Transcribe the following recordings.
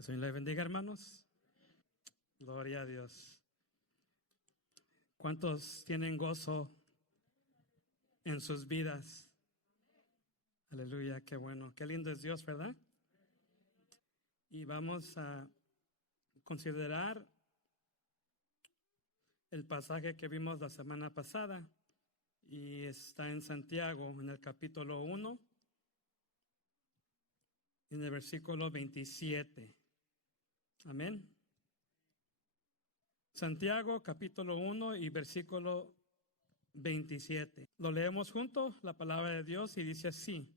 Que el Señor les bendiga, hermanos. Gloria a Dios. ¿Cuántos tienen gozo en sus vidas? Aleluya, qué bueno. Qué lindo es Dios, ¿verdad? Y vamos a considerar el pasaje que vimos la semana pasada. Y está en Santiago, en el capítulo 1, en el versículo 27. Amén. Santiago, capítulo 1 y versículo 27. Lo leemos juntos, la palabra de Dios, y dice así: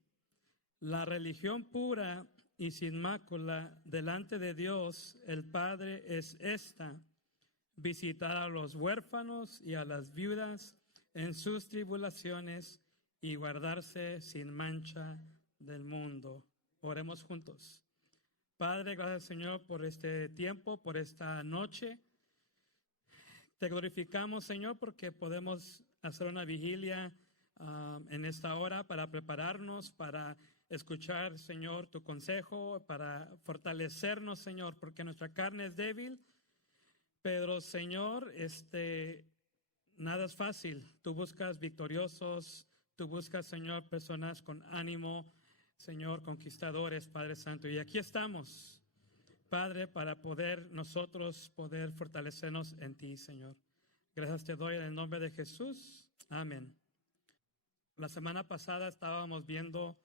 la religión pura y sin mácula delante de Dios el Padre es esta: visitar a los huérfanos y a las viudas en sus tribulaciones y guardarse sin mancha del mundo. Oremos juntos. Padre, gracias, Señor, por este tiempo, por esta noche. Te glorificamos, Señor, porque podemos hacer una vigilia en esta hora para prepararnos, para escuchar, Señor, tu consejo, para fortalecernos, Señor, porque nuestra carne es débil. Pero, Señor, nada es fácil. Tú buscas victoriosos, tú buscas, Señor, personas con ánimo, Señor, conquistadores, Padre Santo. Y aquí estamos, Padre, para nosotros poder fortalecernos en ti, Señor. Gracias te doy en el nombre de Jesús. Amén. La semana pasada estábamos viendo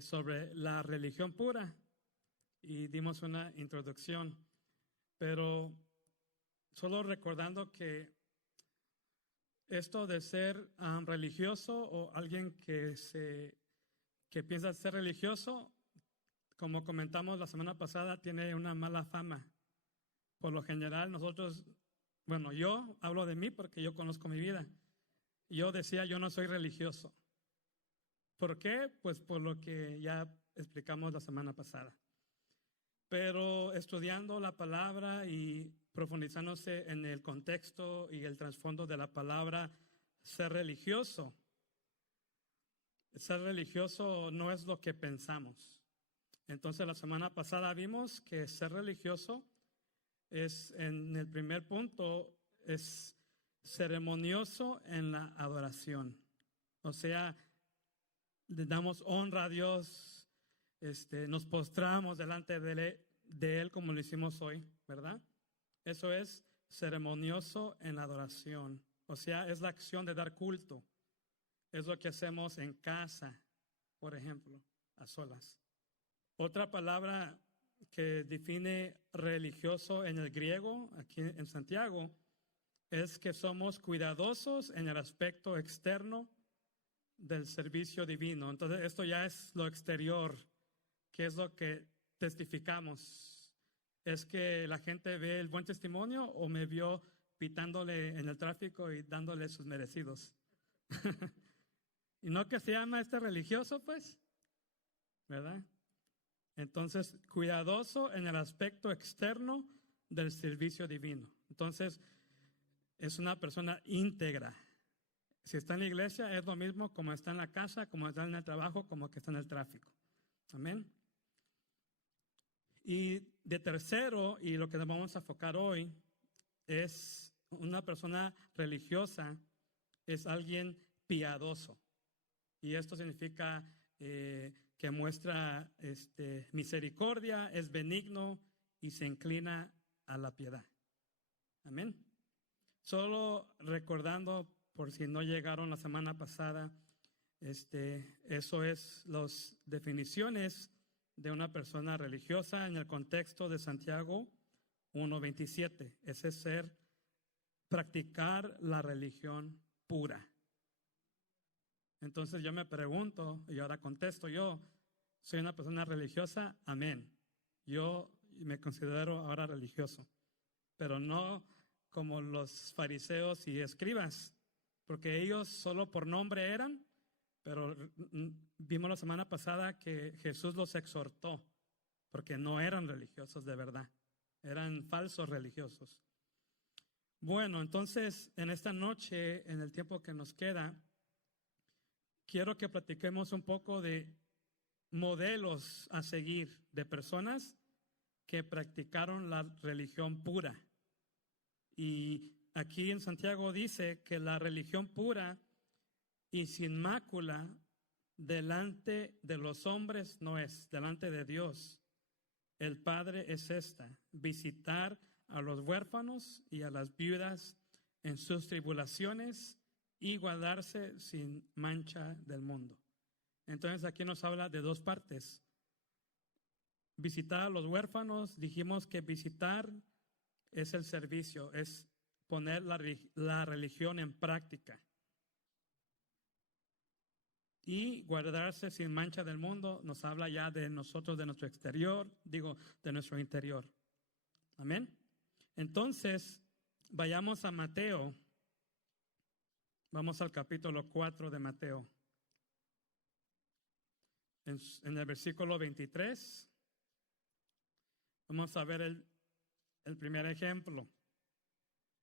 sobre la religión pura y dimos una introducción, pero solo recordando que esto de ser religioso o alguien que piensa ser religioso, como comentamos la semana pasada, tiene una mala fama. Por lo general yo hablo de mí porque yo conozco mi vida. Yo decía, yo no soy religioso. ¿Por qué? Pues por lo que ya explicamos la semana pasada. Pero estudiando la palabra y profundizándose en el contexto y el trasfondo de la palabra ser religioso no es lo que pensamos. Entonces la semana pasada vimos que ser religioso en el primer punto, es ceremonioso en la adoración. O sea, le damos honra a Dios, nos postramos delante de Él como lo hicimos hoy, ¿verdad? Eso es ceremonioso en la adoración. O sea, es la acción de dar culto. Es lo que hacemos en casa, por ejemplo, a solas. Otra palabra que define religioso en el griego, aquí en Santiago, es que somos cuidadosos en el aspecto externo del servicio divino. Entonces, esto ya es lo exterior, que es lo que testificamos. Es que la gente ve el buen testimonio o me vio pitándole en el tráfico y dándole sus merecidos. Y no que se llama religioso, pues, ¿verdad? Entonces, cuidadoso en el aspecto externo del servicio divino. Entonces, es una persona íntegra. Si está en la iglesia, es lo mismo como está en la casa, como está en el trabajo, como que está en el tráfico. Amén. Y de tercero, y lo que nos vamos a enfocar hoy, es una persona religiosa, es alguien piadoso. Y esto significa que muestra misericordia, es benigno y se inclina a la piedad. Amén. Solo recordando, por si no llegaron la semana pasada, eso es las definiciones de una persona religiosa en el contexto de Santiago 1:27. Ese es practicar la religión pura. Entonces yo me pregunto, y ahora contesto yo, ¿soy una persona religiosa? Amén. Yo me considero ahora religioso, pero no como los fariseos y escribas, porque ellos solo por nombre eran, pero vimos la semana pasada que Jesús los exhortó, porque no eran religiosos de verdad, eran falsos religiosos. Bueno, entonces en esta noche, en el tiempo que nos queda, quiero que platiquemos un poco de modelos a seguir de personas que practicaron la religión pura. Y aquí en Santiago dice que la religión pura y sin mácula delante de los hombres no es, delante de Dios. El Padre es esta: visitar a los huérfanos y a las viudas en sus tribulaciones y guardarse sin mancha del mundo. Entonces aquí nos habla de dos partes. Visitar a los huérfanos, dijimos que visitar es el servicio, es poner la religión en práctica. Y guardarse sin mancha del mundo nos habla ya de nosotros, de nuestro exterior, de nuestro interior. Amén. Entonces, vayamos a Mateo. Vamos al capítulo 4 de Mateo. En el versículo 23, vamos a ver el primer ejemplo.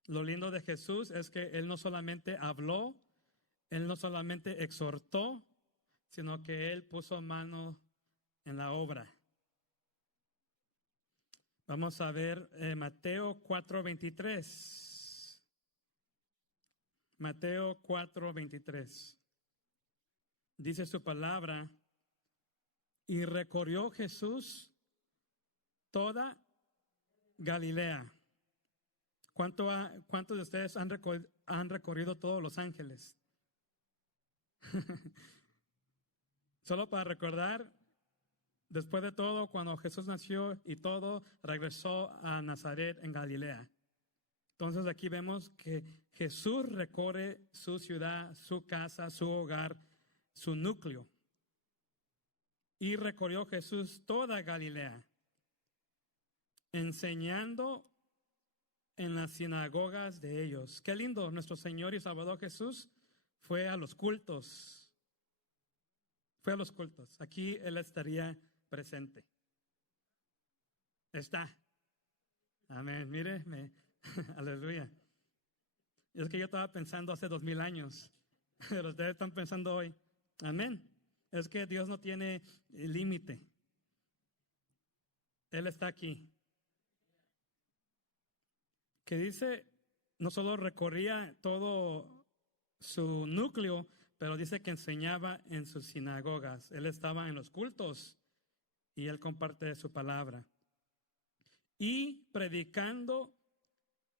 Lo lindo de Jesús es que Él no solamente habló, Él no solamente exhortó, sino que Él puso mano en la obra. Vamos a ver Mateo 4:23. Mateo 4:23. Dice su palabra: y recorrió Jesús toda Galilea. ¿Cuántos de ustedes han recorrido todos Los Ángeles? Solo para recordar, después de todo, cuando Jesús nació y todo, regresó a Nazaret en Galilea. Entonces aquí vemos que Jesús recorre su ciudad, su casa, su hogar, su núcleo. Y recorrió Jesús toda Galilea, enseñando en las sinagogas de ellos. Qué lindo, nuestro Señor y Salvador Jesús fue a los cultos. Fue a los cultos. Aquí Él estaría presente. Está. Amén. Mire, aleluya. Es que yo estaba pensando hace 2000 años, pero ustedes están pensando hoy. Amén. Es que Dios no tiene límite. Él está aquí. Que dice, no solo recorría todo su núcleo, pero dice que enseñaba en sus sinagogas. Él estaba en los cultos y Él comparte su palabra. Y predicando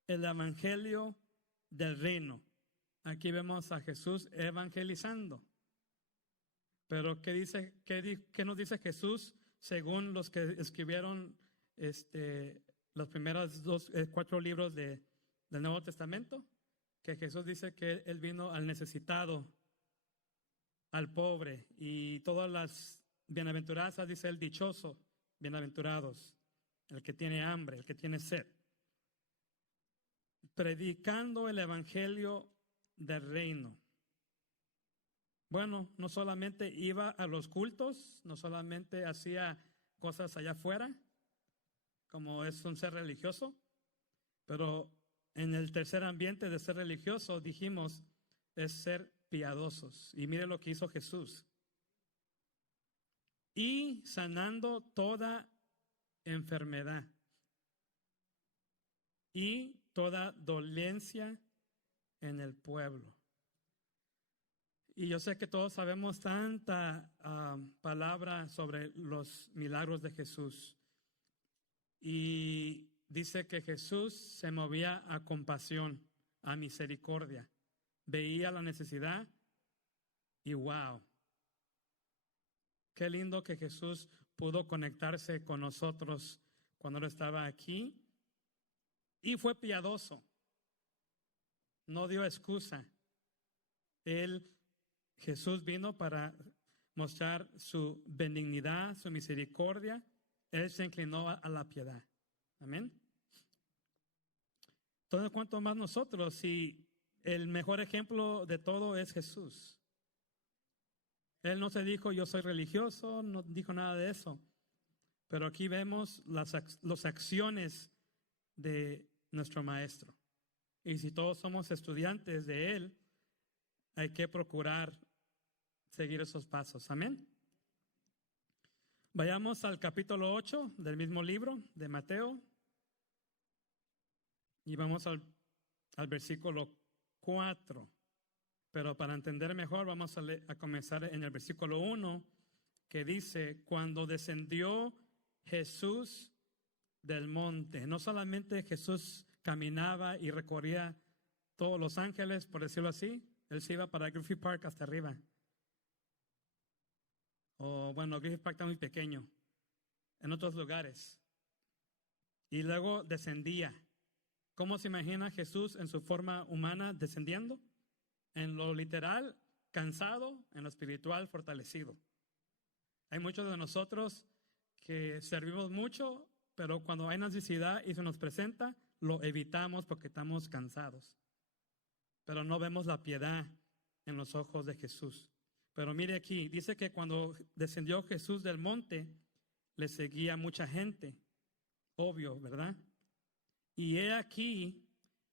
el evangelio del reino. Aquí vemos a Jesús evangelizando. Pero ¿qué nos dice Jesús según los que escribieron los primeros 4 libros del Nuevo Testamento? Que Jesús dice que Él vino al necesitado, al pobre, y todas las bienaventuranzas, dice el dichoso, bienaventurados, el que tiene hambre, el que tiene sed. Predicando el evangelio del reino. Bueno, no solamente iba a los cultos, no solamente hacía cosas allá afuera, como es un ser religioso, pero en el tercer ambiente de ser religioso, dijimos, es ser piadosos. Y mire lo que hizo Jesús. Y sanando toda enfermedad y toda dolencia en el pueblo. Y yo sé que todos sabemos tanta palabra sobre los milagros de Jesús. Y dice que Jesús se movía a compasión, a misericordia. Veía la necesidad y wow. Qué lindo que Jesús pudo conectarse con nosotros cuando Él estaba aquí. Y fue piadoso. No dio excusa. Jesús vino para mostrar su benignidad, su misericordia. Él se inclinó a la piedad. Amén. Entonces, ¿cuánto más nosotros? Si el mejor ejemplo de todo es Jesús. Él no se dijo, yo soy religioso, no dijo nada de eso. Pero aquí vemos las acciones de nuestro Maestro. Y si todos somos estudiantes de Él, hay que procurar seguir esos pasos. Amén. Vayamos al capítulo 8 del mismo libro de Mateo y vamos al versículo 4. Pero para entender mejor vamos a comenzar en el versículo 1, que dice: cuando descendió Jesús del monte. No solamente Jesús caminaba y recorría todos Los Ángeles, por decirlo así. Él se iba para Griffith Park hasta arriba. O bueno, Griffith Park está muy pequeño. En otros lugares. Y luego descendía. ¿Cómo se imagina Jesús en su forma humana descendiendo? En lo literal, cansado; en lo espiritual, fortalecido. Hay muchos de nosotros que servimos mucho, pero cuando hay necesidad y se nos presenta, lo evitamos porque estamos cansados. Pero no vemos la piedad en los ojos de Jesús. Pero mire aquí, dice que cuando descendió Jesús del monte, le seguía mucha gente. Obvio, ¿verdad? Y he aquí,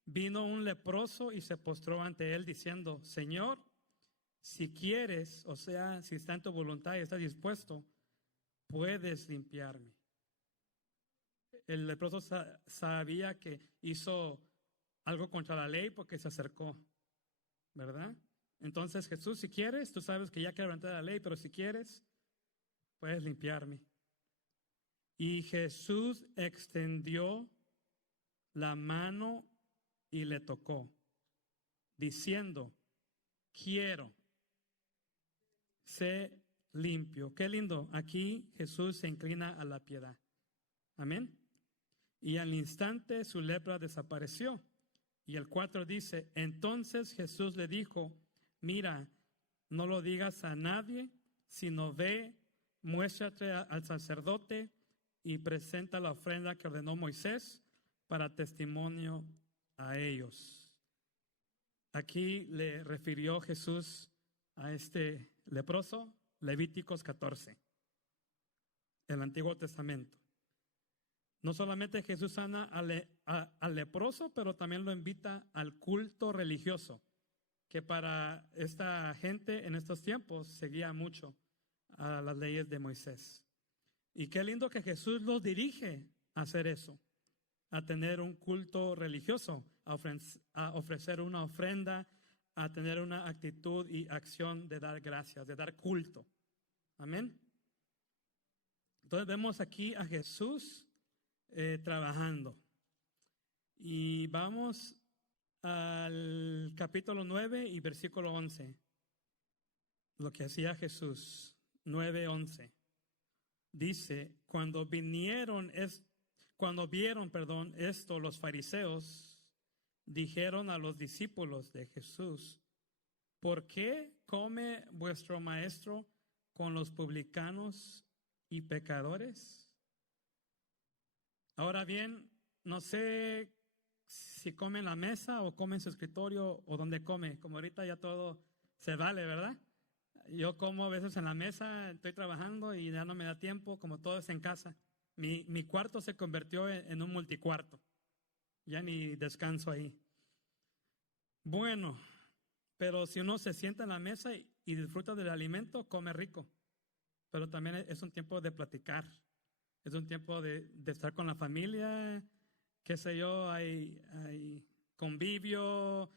vino un leproso y se postró ante él diciendo: Señor, si quieres, o sea, si está en tu voluntad y estás dispuesto, puedes limpiarme. El leproso sabía que hizo algo contra la ley porque se acercó, ¿verdad? Entonces, Jesús, si quieres, tú sabes que ya quebranté la ley, pero si quieres, puedes limpiarme. Y Jesús extendió la mano y le tocó, diciendo: quiero, sé limpio. Qué lindo. Aquí Jesús se inclina a la piedad. Amén. Y al instante su lepra desapareció. Y el 4 dice: entonces Jesús le dijo: mira, no lo digas a nadie, sino ve, muéstrate al sacerdote y presenta la ofrenda que ordenó Moisés para testimonio a ellos. Aquí le refirió Jesús a este leproso, Levíticos 14, el Antiguo Testamento. No solamente Jesús sana al leproso, pero también lo invita al culto religioso, que para esta gente en estos tiempos seguía mucho a las leyes de Moisés. Y qué lindo que Jesús los dirige a hacer eso, a tener un culto religioso, a ofrecer una ofrenda, a tener una actitud y acción de dar gracias, de dar culto. Amén. Entonces vemos aquí a Jesús trabajando. Y vamos al capítulo 9 y versículo 11. Lo que hacía Jesús, 9:11. Dice: cuando vieron esto, los fariseos dijeron a los discípulos de Jesús: ¿por qué come vuestro maestro con los publicanos y pecadores? Ahora bien, no sé si come en la mesa o come en su escritorio o donde come. Como ahorita ya todo se vale, ¿verdad? Yo como a veces en la mesa, estoy trabajando y ya no me da tiempo, como todo es en casa. Mi cuarto se convirtió en un multicuarto. Ya ni descanso ahí. Bueno, pero si uno se sienta en la mesa y disfruta del alimento, come rico. Pero también es un tiempo de platicar. Es un tiempo de estar con la familia, qué sé yo, hay convivio,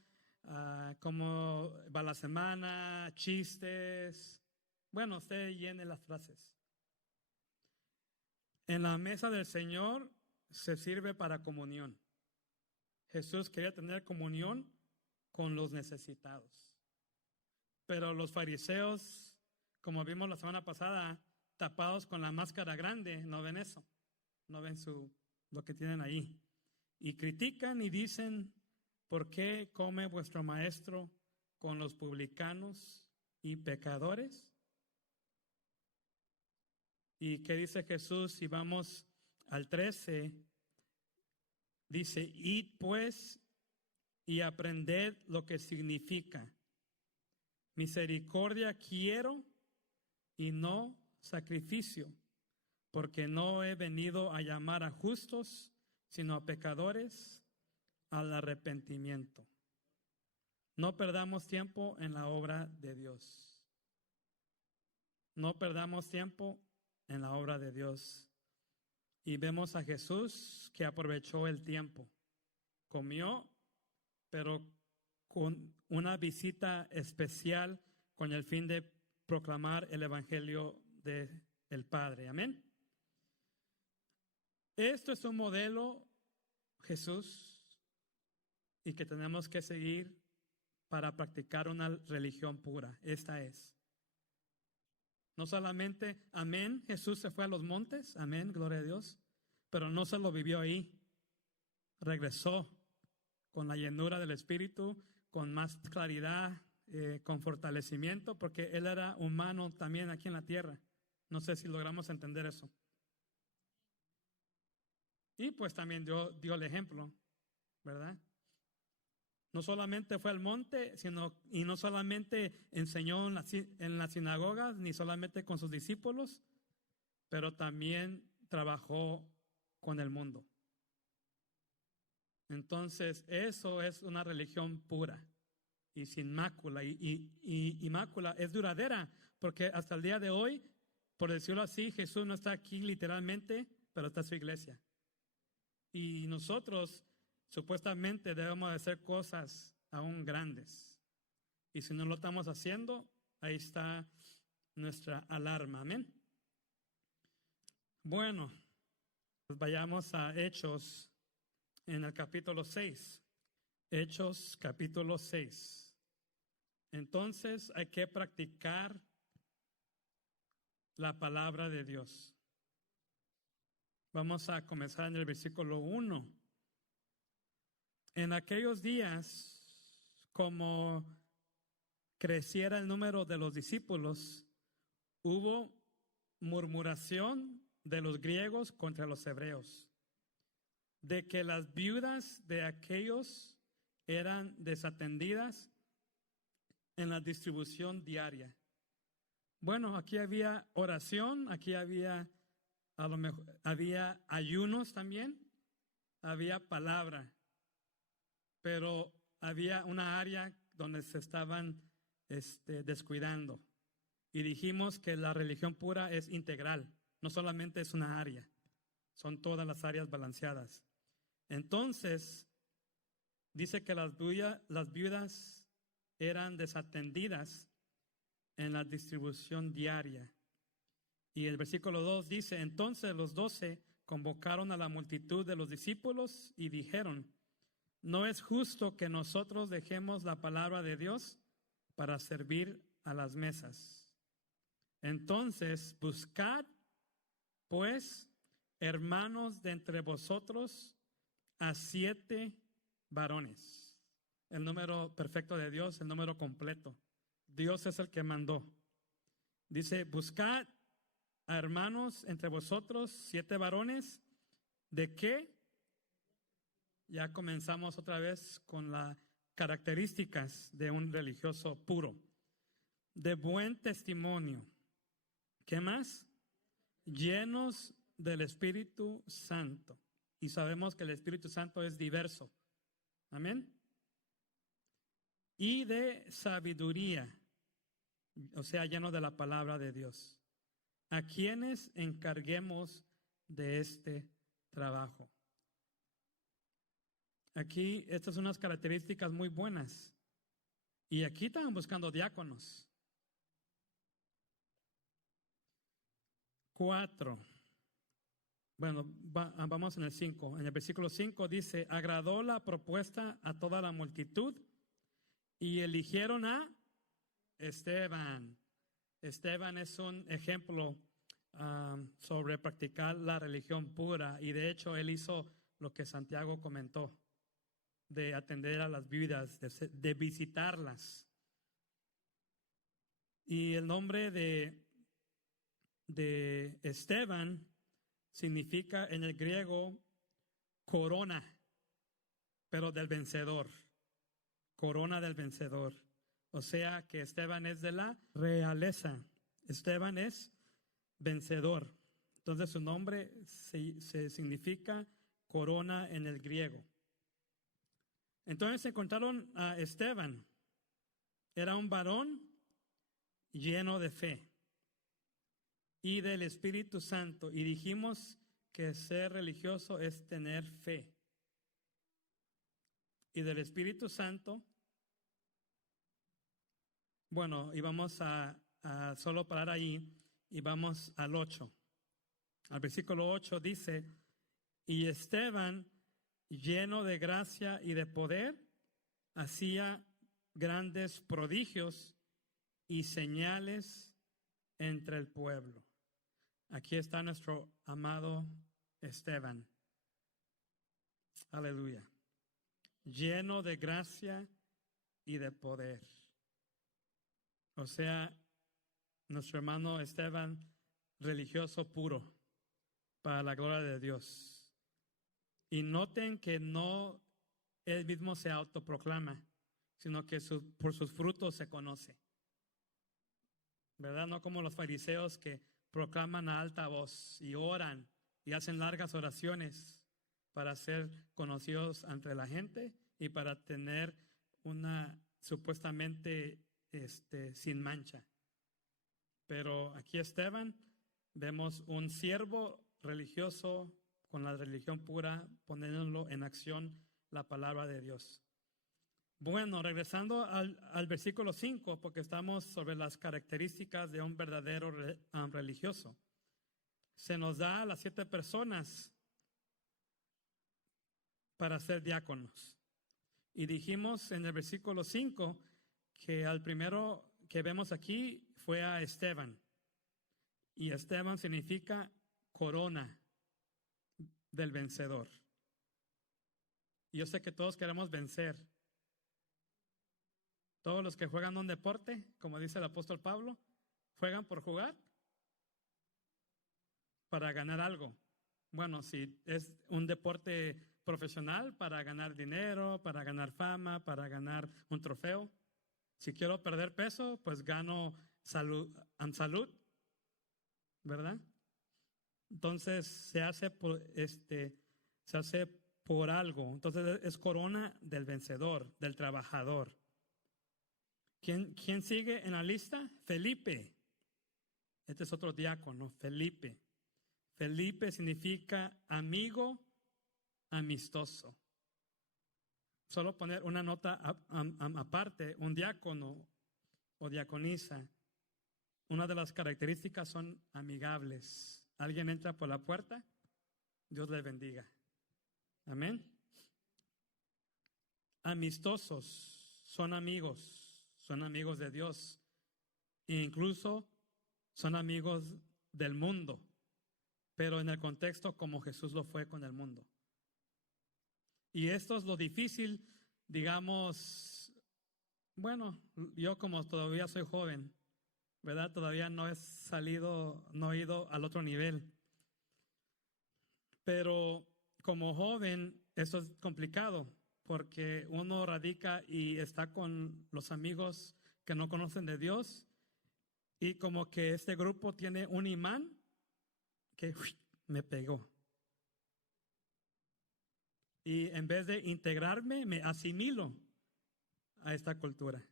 cómo va la semana, chistes. Bueno, usted llene las frases. En la mesa del Señor se sirve para comunión. Jesús quería tener comunión con los necesitados. Pero los fariseos, como vimos la semana pasada, tapados con la máscara grande, no ven eso, no ven lo que tienen ahí. Y critican y dicen: ¿por qué come vuestro maestro con los publicanos y pecadores? ¿Y qué dice Jesús? Si vamos al 13, dice: id pues y aprended lo que significa: misericordia quiero y no sacrificio, porque no he venido a llamar a justos, sino a pecadores al arrepentimiento. No perdamos tiempo en la obra de Dios. No perdamos tiempo en la obra de Dios. Y vemos a Jesús que aprovechó el tiempo. Comió, pero con una visita especial con el fin de proclamar el evangelio del Padre. Amén. Esto es un modelo, Jesús, y que tenemos que seguir para practicar una religión pura. Esta es. No solamente, amén, Jesús se fue a los montes, amén, gloria a Dios, pero no se lo vivió ahí. Regresó con la llenura del Espíritu, con más claridad, con fortalecimiento, porque Él era humano también aquí en la tierra. No sé si logramos entender eso. Y pues también dio el ejemplo, ¿verdad? No solamente fue al monte, y no solamente enseñó en las sinagogas, ni solamente con sus discípulos, pero también trabajó con el mundo. Entonces, eso es una religión pura y sin mácula. Y mácula es duradera, porque hasta el día de hoy, por decirlo así, Jesús no está aquí literalmente, pero está su iglesia. Y nosotros supuestamente debemos de hacer cosas aún grandes. Y si no lo estamos haciendo, ahí está nuestra alarma. Amén. Bueno, pues vayamos a Hechos en el capítulo 6. Hechos capítulo 6. Entonces hay que practicar la palabra de Dios. Vamos a comenzar en el versículo 1. En aquellos días, como creciera el número de los discípulos, hubo murmuración de los griegos contra los hebreos, de que las viudas de aquellos eran desatendidas en la distribución diaria. Bueno, aquí había oración, aquí había a lo mejor había ayunos también, había palabra, pero había una área donde se estaban descuidando. Y dijimos que la religión pura es integral, no solamente es una área, son todas las áreas balanceadas. Entonces, dice que las viudas eran desatendidas en la distribución diaria. Y el versículo 2 dice, entonces los 12 convocaron a la multitud de los discípulos y dijeron, no es justo que nosotros dejemos la palabra de Dios para servir a las mesas. Entonces, buscad, pues, hermanos de entre vosotros, a 7 varones. El número perfecto de Dios, el número completo. Dios es el que mandó. Dice, buscad a hermanos entre vosotros, 7 varones. ¿De qué? Ya comenzamos otra vez con las características de un religioso puro. De buen testimonio. ¿Qué más? Llenos del Espíritu Santo. Y sabemos que el Espíritu Santo es diverso. Amén. Y de sabiduría. O sea, lleno de la palabra de Dios. A quienes encarguemos de este trabajo. Aquí, estas son unas características muy buenas. Y aquí estaban buscando diáconos. 4. Bueno, vamos en el 5. En el versículo 5 dice, agradó la propuesta a toda la multitud y eligieron a Esteban. Esteban es un ejemplo sobre practicar la religión pura y de hecho él hizo lo que Santiago comentó, de atender a las viudas, de visitarlas. Y el nombre de Esteban significa en el griego corona, pero del vencedor. Corona del vencedor. O sea que Esteban es de la realeza. Esteban es vencedor. Entonces su nombre se significa corona en el griego. Entonces encontraron a Esteban. Era un varón lleno de fe. y del Espíritu Santo. Y dijimos que ser religioso es tener fe. Y del Espíritu Santo, bueno, y vamos a solo parar ahí y vamos al 8. Al versículo 8 dice, y Esteban, lleno de gracia y de poder, hacía grandes prodigios y señales entre el pueblo. Aquí está nuestro amado Esteban. Aleluya. Lleno de gracia y de poder. O sea, nuestro hermano Esteban, religioso puro, para la gloria de Dios. Y noten que no él mismo se autoproclama, sino que por sus frutos se conoce. ¿Verdad? No como los fariseos que proclaman a alta voz y oran y hacen largas oraciones para ser conocidos entre la gente y para tener una supuestamente sin mancha. Pero aquí Esteban, vemos un siervo religioso con la religión pura, poniéndolo en acción la palabra de Dios. Bueno, regresando al versículo 5, porque estamos sobre las características de un verdadero religioso. Se nos da a las 7 personas para ser diáconos. Y dijimos en el versículo 5 que al primero que vemos aquí fue a Esteban. Y Esteban significa corona del vencedor. Yo sé que todos queremos vencer. Todos los que juegan un deporte, como dice el apóstol Pablo, juegan por jugar, para ganar algo. Bueno, si es un deporte profesional, para ganar dinero, para ganar fama, para ganar un trofeo. Si quiero perder peso, pues gano salud, ¿verdad? Entonces se hace por algo. Entonces es corona del vencedor, del trabajador. ¿Quién sigue en la lista? Felipe. Este es otro diácono, Felipe. Felipe significa amigo amistoso. Solo poner una nota aparte, un diácono o diaconisa. Una de las características son amigables. Alguien entra por la puerta, Dios le bendiga. Amén. Amistosos, son amigos de Dios. E incluso son amigos del mundo, pero en el contexto como Jesús lo fue con el mundo. Y esto es lo difícil, digamos, bueno, yo como todavía soy joven, ¿verdad? Todavía no he ido al otro nivel. Pero como joven, eso es complicado, porque uno radica y está con los amigos que no conocen de Dios, y como que este grupo tiene un imán que me pegó. Y en vez de integrarme, me asimilo a esta cultura.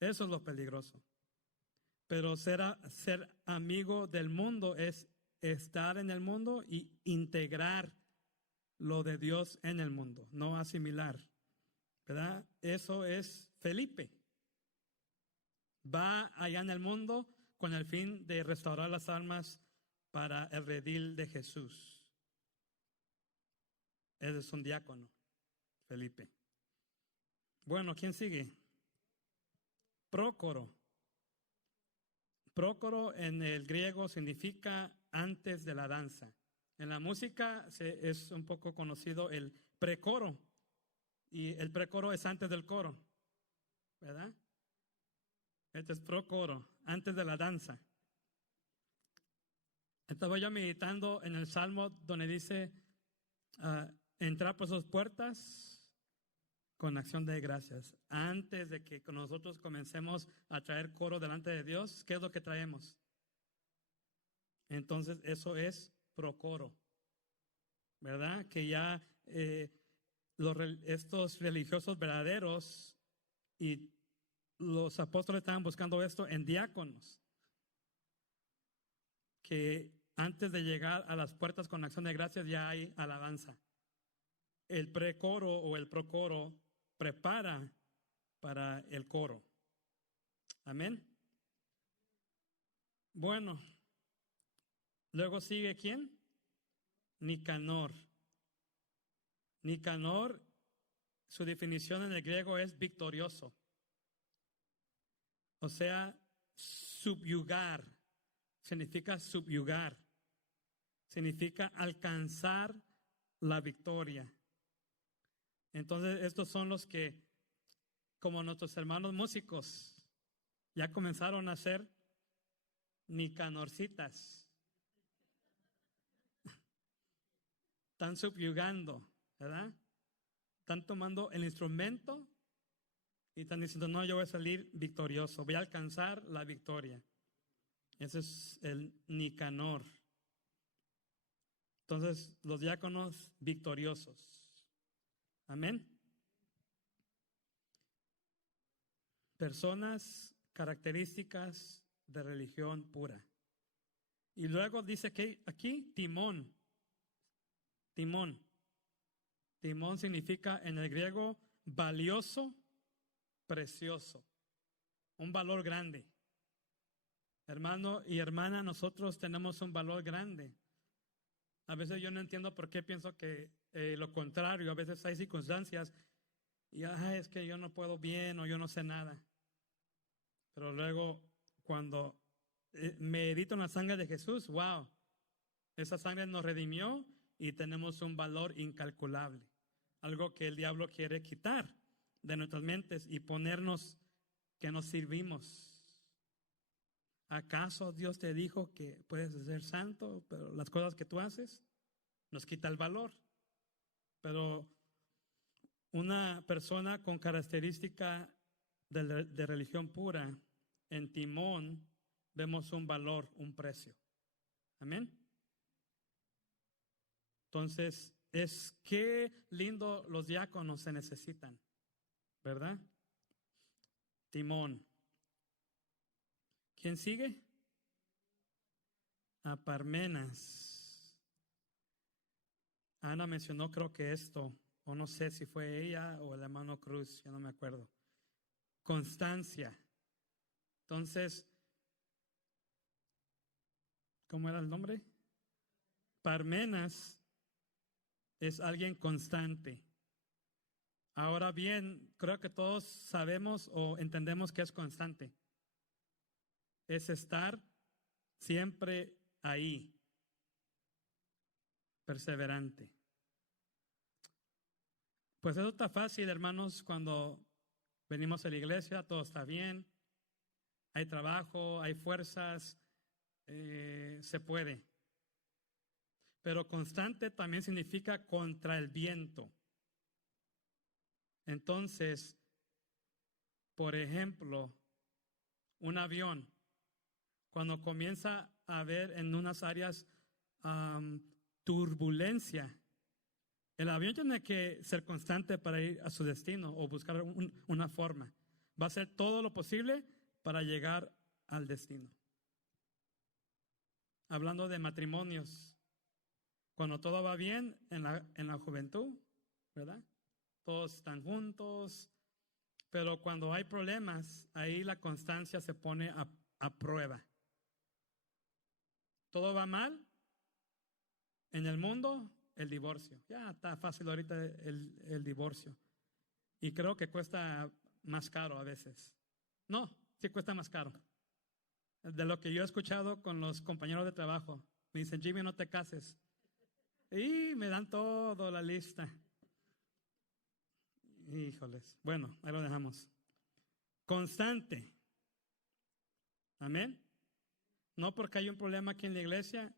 Eso es lo peligroso. Pero ser amigo del mundo es estar en el mundo y integrar lo de Dios en el mundo, no asimilar, ¿verdad? Eso es Felipe. Va allá en el mundo con el fin de restaurar las almas para el redil de Jesús. Ese es un diácono, Felipe. Bueno, ¿quién sigue? Prócoro. Prócoro en el griego significa antes de la danza. En la música es un poco conocido el precoro, y el precoro es antes del coro, ¿verdad? Este es procoro, antes de la danza. Estaba yo meditando en el Salmo donde dice, entrar por sus puertas con acción de gracias. Antes de que nosotros comencemos a traer coro delante de Dios, ¿qué es lo que traemos? Entonces eso es procoro, ¿verdad? Que ya estos religiosos verdaderos, y los apóstoles estaban buscando esto en diáconos. que antes de llegar a las puertas con acción de gracias ya hay alabanza. El precoro o el procoro prepara para el coro. Amén. Bueno, luego sigue ¿quién? Nicanor. Nicanor, su definición en el griego es victorioso. O sea, subyugar. Significa subyugar. Significa alcanzar la victoria. Entonces, estos son los que, como nuestros hermanos músicos, ya comenzaron a ser nicanorcitas. Están subyugando, ¿verdad? Están tomando el instrumento y están diciendo, no, yo voy a salir victorioso, voy a alcanzar la victoria. Ese es el Nicanor. Entonces, los diáconos victoriosos. Amén. Personas, características de religión pura. Y luego dice que aquí Timón. Timón. Timón significa en el griego valioso, precioso. Un valor grande. Hermano y hermana, nosotros tenemos un valor grande. A veces yo no entiendo por qué pienso que lo contrario. A veces hay circunstancias y es que yo no puedo bien o yo no sé nada. Pero luego cuando medito en la sangre de Jesús, wow, esa sangre nos redimió y tenemos un valor incalculable. Algo que el diablo quiere quitar de nuestras mentes y ponernos que nos sirvimos. ¿Acaso Dios te dijo que puedes ser santo, pero las cosas que tú haces nos quita el valor? Pero una persona con característica de religión pura, en Timón vemos un valor, un precio. Amén. Entonces, qué lindo los diáconos se necesitan, ¿verdad? Timón. ¿Quién sigue? A Parmenas. Ana mencionó, creo que esto, o no sé si fue ella o el hermano Cruz, ya no me acuerdo. Constancia. Entonces, ¿cómo era el nombre? Parmenas es alguien constante. Ahora bien, creo que todos sabemos o entendemos que es constante. Es estar siempre ahí, perseverante. Pues eso está fácil, hermanos, cuando venimos a la iglesia, todo está bien, hay trabajo, hay fuerzas, se puede. Pero constante también significa contra el viento. Entonces, por ejemplo, un avión, cuando comienza a haber en unas áreas turbulencia, el avión tiene que ser constante para ir a su destino o buscar una forma. Va a hacer todo lo posible para llegar al destino. Hablando de matrimonios, cuando todo va bien en la juventud, ¿verdad? Todos están juntos, pero cuando hay problemas, ahí la constancia se pone a prueba. Todo va mal en el mundo, el divorcio. Ya está fácil ahorita el divorcio. Y creo que cuesta más caro a veces. No, sí cuesta más caro. De lo que yo he escuchado con los compañeros de trabajo. Me dicen, Jimmy, no te cases. Y me dan toda la lista. Híjoles. Bueno, ahí lo dejamos. Constante. Amén. No porque hay un problema aquí en la iglesia,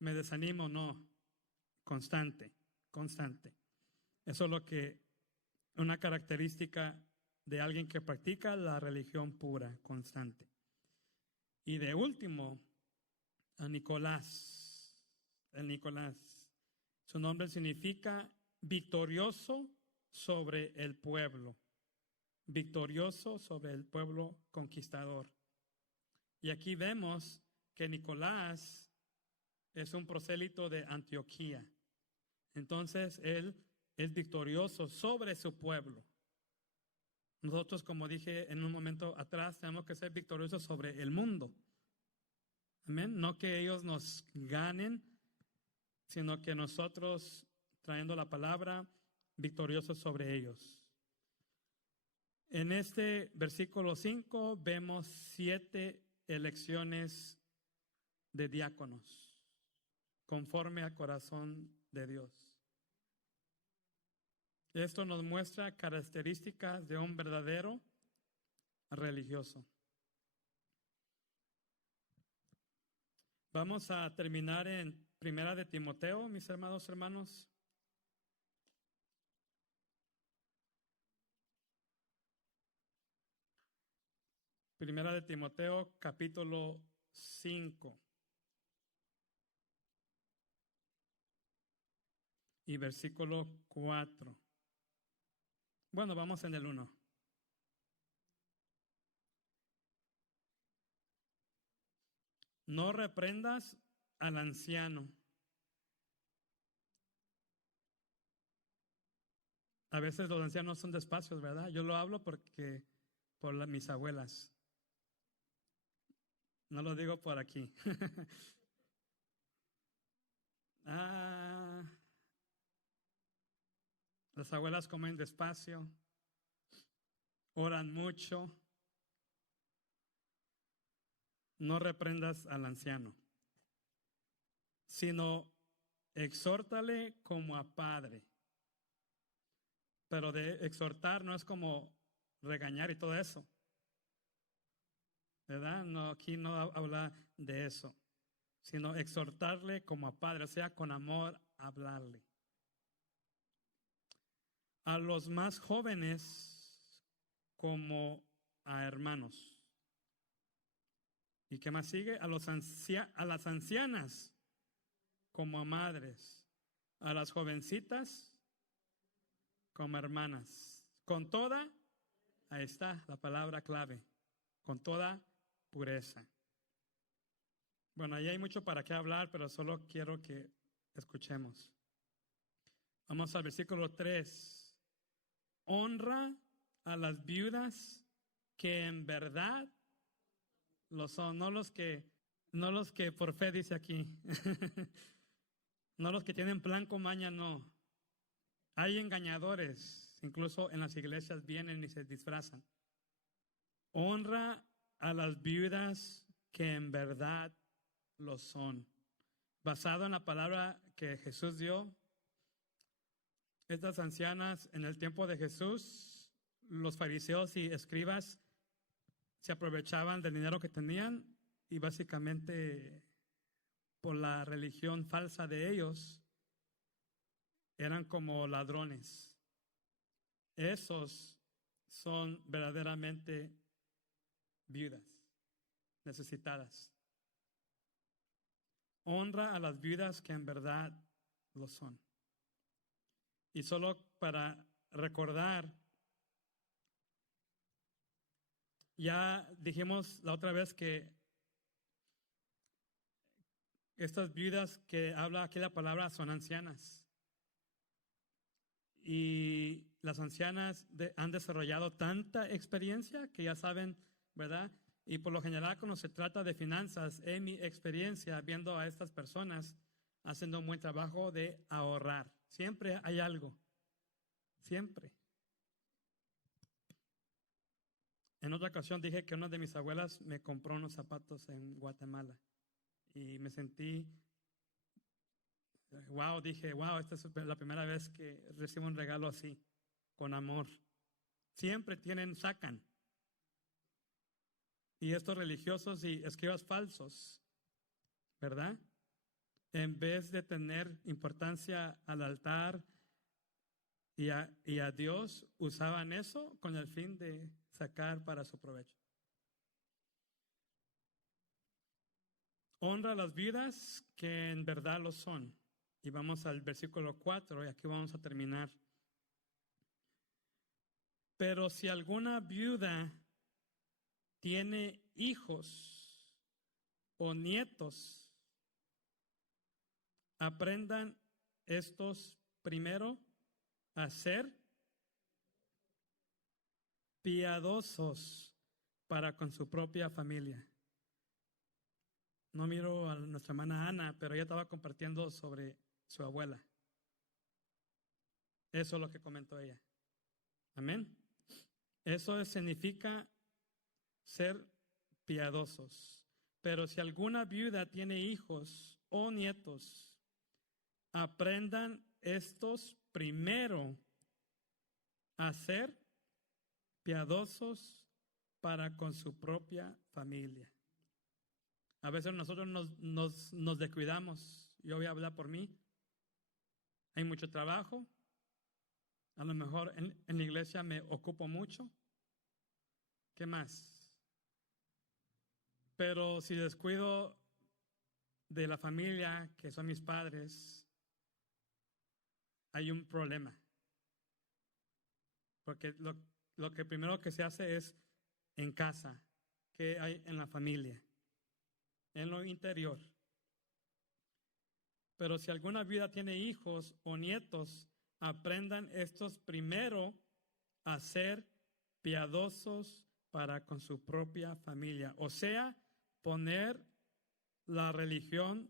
me desanimo, no. Constante, constante. Eso es lo que, una característica de alguien que practica la religión pura, constante. Y de último, a Nicolás. El Nicolás. Su nombre significa victorioso sobre el pueblo. Victorioso sobre el pueblo conquistador. Y aquí vemos que Nicolás es un prosélito de Antioquía. Entonces, él es victorioso sobre su pueblo. Nosotros, como dije en un momento atrás, tenemos que ser victoriosos sobre el mundo. Amén. No que ellos nos ganen, sino que nosotros, trayendo la palabra, victoriosos sobre ellos. En este versículo 5 vemos 7 elecciones de diáconos, conforme al corazón de Dios. Esto nos muestra características de un verdadero religioso. Vamos a terminar en Primera de Timoteo, mis amados hermanos. Primera de Timoteo, capítulo 5. Y versículo 4. Bueno, vamos en el 1. No reprendas al anciano. A veces los ancianos son despacios, ¿verdad? Yo lo hablo porque por mis abuelas. No lo digo por aquí. Las abuelas comen despacio, oran mucho. No reprendas al anciano, sino exhórtale como a padre. Pero de exhortar no es como regañar y todo eso, ¿verdad? No, aquí no habla de eso, sino exhortarle como a padre, o sea, con amor hablarle. A los más jóvenes como a hermanos. ¿Y qué más sigue? A las ancianas como a madres. A las jovencitas como hermanas. Con toda, ahí está la palabra clave, con toda pureza. Bueno, ahí hay mucho para qué hablar, pero solo quiero que escuchemos. Vamos al versículo 3. Honra a las viudas que en verdad lo son, no los que por fe dice aquí, no los que tienen plan con maña, no. Hay engañadores, incluso en las iglesias vienen y se disfrazan. Honra a las viudas que en verdad lo son. Basado en la palabra que Jesús dio, estas ancianas en el tiempo de Jesús, los fariseos y escribas se aprovechaban del dinero que tenían y básicamente por la religión falsa de ellos eran como ladrones. Esos son verdaderamente viudas necesitadas. Honra a las viudas que en verdad lo son. Y solo para recordar, ya dijimos la otra vez que estas viudas que habla aquí la palabra son ancianas. Y las ancianas han desarrollado tanta experiencia que ya saben, ¿verdad? Y por lo general cuando se trata de finanzas, en mi experiencia viendo a estas personas haciendo un buen trabajo de ahorrar. Siempre hay algo. Siempre. En otra ocasión dije que una de mis abuelas me compró unos zapatos en Guatemala y me sentí, dije, esta es la primera vez que recibo un regalo así, con amor. Siempre sacan. Y estos religiosos y escribas falsos, ¿verdad? En vez de tener importancia al altar y a Dios, usaban eso con el fin de sacar para su provecho. Honra a las viudas que en verdad lo son. Y vamos al versículo 4 y aquí vamos a terminar. Pero si alguna viuda tiene hijos, o nietos, aprendan estos primero a ser piadosos para con su propia familia. No miro a nuestra hermana Ana, pero ella estaba compartiendo sobre su abuela. Eso es lo que comentó ella. Amén. Eso significa ser piadosos. Pero si alguna viuda tiene hijos o nietos, aprendan estos primero a ser piadosos para con su propia familia. A veces nosotros nos descuidamos. Yo voy a hablar por mí. Hay mucho trabajo. A lo mejor en la iglesia me ocupo mucho. ¿Qué más? Pero si descuido de la familia, que son mis padres, hay un problema. Porque lo que primero que se hace es en casa, que hay en la familia, en lo interior. Pero si alguna viuda tiene hijos o nietos, aprendan estos primero a ser piadosos para con su propia familia. O sea, poner la religión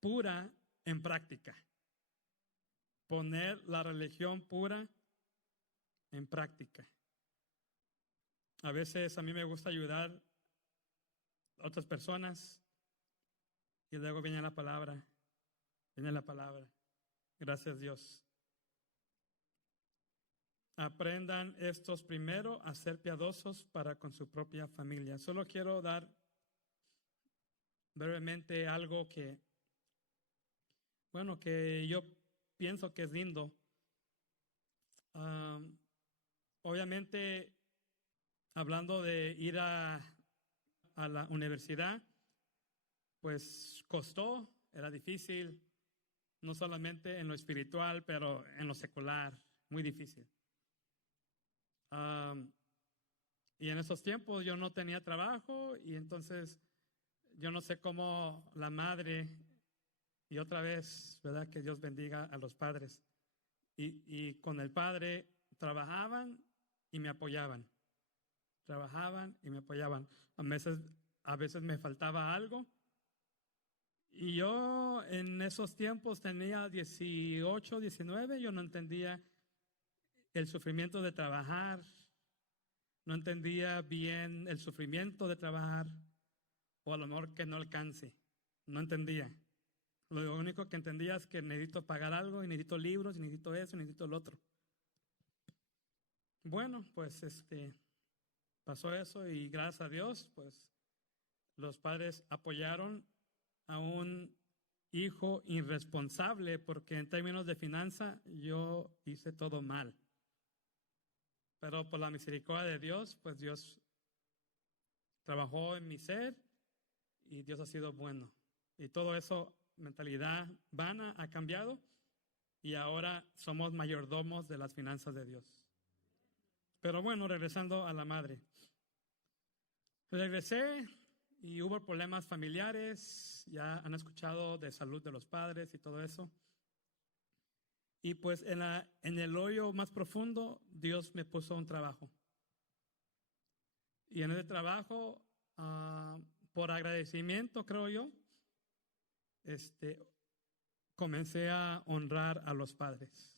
pura en práctica. Poner la religión pura en práctica. A veces a mí me gusta ayudar a otras personas y luego viene la palabra. Viene la palabra. Gracias Dios. Aprendan estos primero a ser piadosos para con su propia familia. Solo quiero dar brevemente algo que yo pienso que es lindo. Obviamente, hablando de ir a la universidad, pues costó, era difícil, no solamente en lo espiritual, pero en lo secular, muy difícil. Y en esos tiempos yo no tenía trabajo y entonces yo no sé cómo la madre, y otra vez, ¿verdad? Que Dios bendiga a los padres. Y con el padre trabajaban y me apoyaban. Trabajaban y me apoyaban. A veces me faltaba algo. Y yo en esos tiempos tenía 18, 19, yo no entendía el sufrimiento de trabajar. No entendía bien el sufrimiento de trabajar, o a lo mejor que no alcance. No entendía. Lo único que entendía es que necesito pagar algo, y necesito libros, y necesito eso, y necesito lo otro. Bueno, pues pasó eso y gracias a Dios, pues los padres apoyaron a un hijo irresponsable, porque en términos de finanza yo hice todo mal. Pero por la misericordia de Dios, pues Dios trabajó en mi ser y Dios ha sido bueno. Y todo eso, mentalidad vana, ha cambiado y ahora somos mayordomos de las finanzas de Dios. Pero bueno, regresando a la madre. Regresé y hubo problemas familiares, ya han escuchado de salud de los padres y todo eso. Y pues en el hoyo más profundo, Dios me puso un trabajo. Y en ese trabajo, por agradecimiento, creo yo, comencé a honrar a los padres,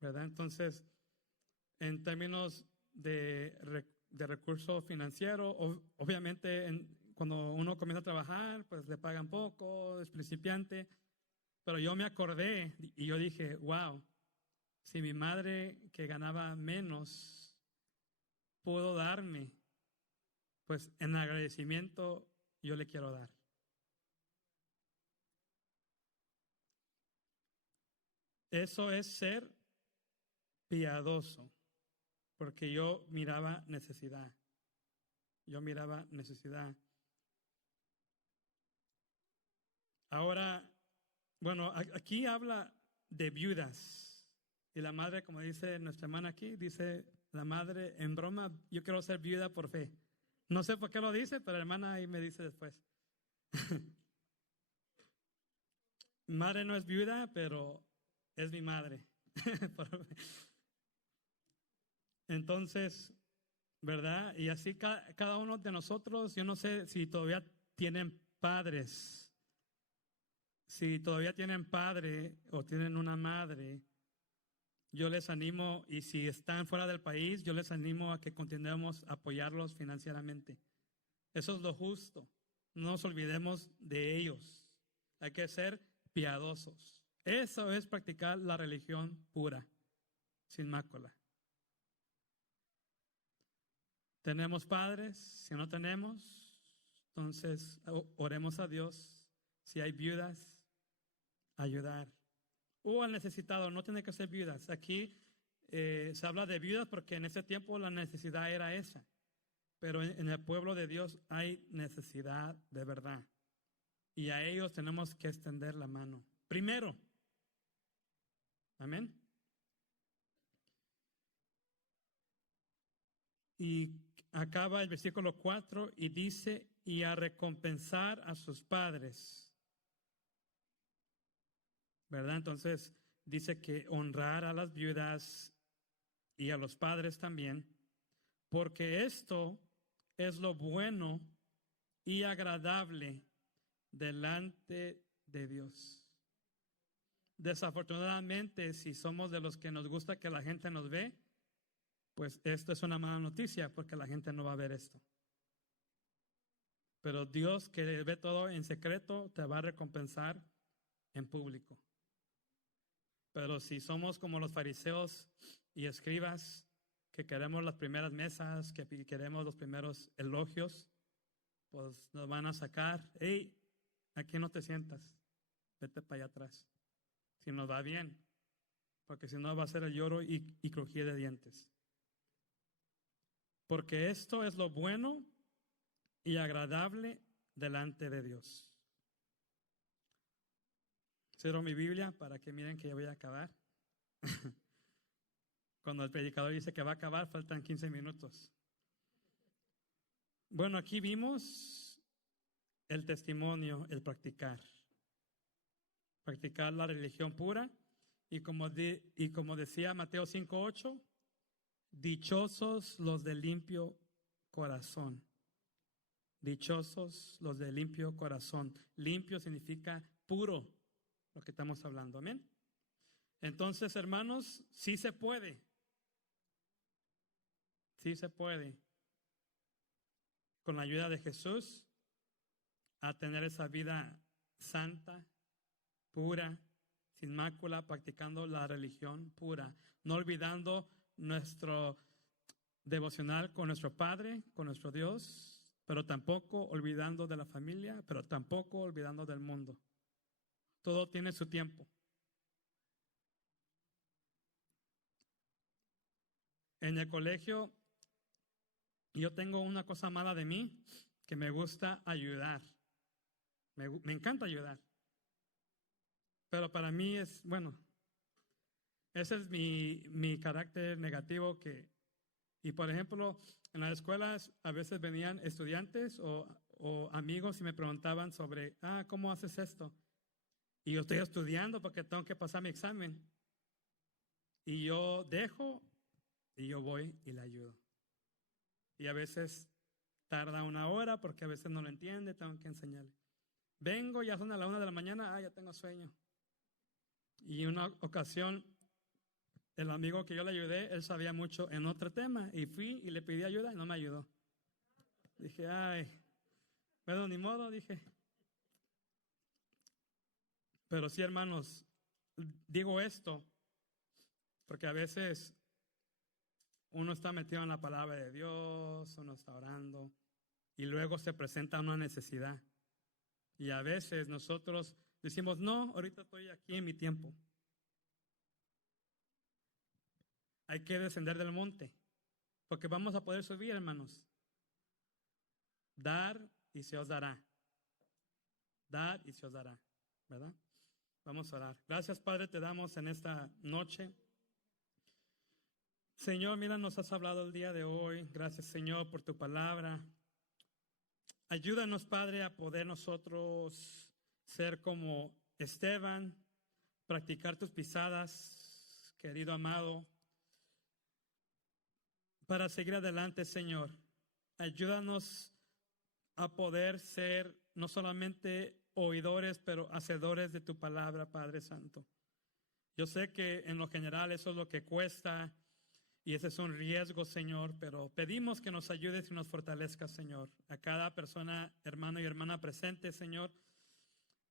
¿verdad? Entonces, en términos de recurso financiero, obviamente cuando uno comienza a trabajar, pues le pagan poco, es principiante, pero yo me acordé y yo dije, wow, si mi madre que ganaba menos pudo darme, pues en agradecimiento yo le quiero dar. Eso es ser piadoso, porque yo miraba necesidad. Yo miraba necesidad. Ahora, bueno, aquí habla de viudas. Y la madre, como dice nuestra hermana aquí, dice la madre en broma, yo quiero ser viuda por fe. No sé por qué lo dice, pero la hermana ahí me dice después. Mi madre no es viuda, pero es mi madre. Entonces, ¿verdad? Y así cada uno de nosotros, yo no sé si todavía tienen padres, si todavía tienen padre o tienen una madre, yo les animo, y si están fuera del país, yo les animo a que continuemos a apoyarlos financieramente. Eso es lo justo. No nos olvidemos de ellos. Hay que ser piadosos. Eso es practicar la religión pura, sin mácula. ¿Tenemos padres? Si no tenemos, entonces oremos a Dios. Si hay viudas, ayudar. O al necesitado, no tiene que ser viudas. Aquí se habla de viudas porque en ese tiempo la necesidad era esa. Pero en el pueblo de Dios hay necesidad de verdad. Y a ellos tenemos que extender la mano. Primero. Amén. Y acaba el versículo 4 y dice, y a recompensar a sus padres. ¿Verdad? Entonces dice que honrar a las viudas y a los padres también, porque esto es lo bueno y agradable delante de Dios. Desafortunadamente, si somos de los que nos gusta que la gente nos ve, pues esto es una mala noticia porque la gente no va a ver esto. Pero Dios, que ve todo en secreto, te va a recompensar en público. Pero si somos como los fariseos y escribas, que queremos las primeras mesas, que queremos los primeros elogios, pues nos van a sacar. Hey, aquí no te sientas, vete para allá atrás. Si nos va bien, porque si no va a ser el lloro y crujir de dientes. Porque esto es lo bueno y agradable delante de Dios. Cierro mi Biblia para que miren que ya voy a acabar. Cuando el predicador dice que va a acabar, faltan 15 minutos. Bueno, aquí vimos el testimonio, el practicar. Practicar la religión pura. Y como decía Mateo 5:8, dichosos los de limpio corazón. Dichosos los de limpio corazón. Limpio significa puro, lo que estamos hablando. Amén. Entonces, hermanos, sí se puede. Sí se puede. Con la ayuda de Jesús, a tener esa vida santa, pura, sin mácula, practicando la religión pura, no olvidando nuestro devocional con nuestro Padre, con nuestro Dios, pero tampoco olvidando de la familia, pero tampoco olvidando del mundo. Todo tiene su tiempo. En el colegio, yo tengo una cosa mala de mí, que me gusta ayudar. Me encanta ayudar. Pero para mí ese es mi carácter negativo y por ejemplo, en las escuelas a veces venían estudiantes o amigos y me preguntaban sobre, ¿cómo haces esto? Y yo estoy estudiando porque tengo que pasar mi examen. Y yo dejo y yo voy y le ayudo. Y a veces tarda una hora porque a veces no lo entiende, tengo que enseñarle. Vengo, ya son a la 1 de la mañana, ya tengo sueño. Y una ocasión, el amigo que yo le ayudé, él sabía mucho en otro tema y fui y le pedí ayuda y no me ayudó. Dije, bueno, ni modo, dije. Pero sí, hermanos, digo esto porque a veces uno está metido en la palabra de Dios, uno está orando y luego se presenta una necesidad. Y a veces nosotros decimos, no, ahorita estoy aquí en mi tiempo. Hay que descender del monte, porque vamos a poder subir, hermanos. Dar y se os dará. Dar y se os dará, ¿verdad? Vamos a orar. Gracias, Padre, te damos en esta noche. Señor, mira, nos has hablado el día de hoy. Gracias, Señor, por tu palabra. Ayúdanos, Padre, a poder nosotros ser como Esteban, practicar tus pisadas, querido amado, para seguir adelante, Señor. Ayúdanos a poder ser no solamente oidores, pero hacedores de tu palabra, Padre Santo. Yo sé que en lo general eso es lo que cuesta y ese es un riesgo, Señor, pero pedimos que nos ayudes y nos fortalezcas, Señor. A cada persona, hermano y hermana presente, Señor,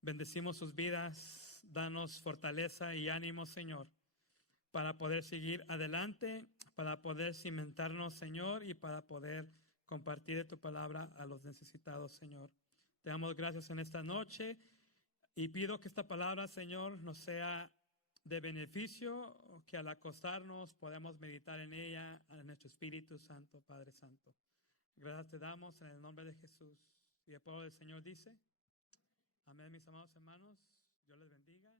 bendecimos sus vidas, danos fortaleza y ánimo, Señor, para poder seguir adelante, para poder cimentarnos, Señor, y para poder compartir de tu palabra a los necesitados, Señor. Te damos gracias en esta noche y pido que esta palabra, Señor, nos sea de beneficio, que al acostarnos podamos meditar en ella, en nuestro Espíritu Santo, Padre Santo. Gracias te damos en el nombre de Jesús. Y el pueblo del Señor dice, amén, mis amados hermanos, Dios les bendiga.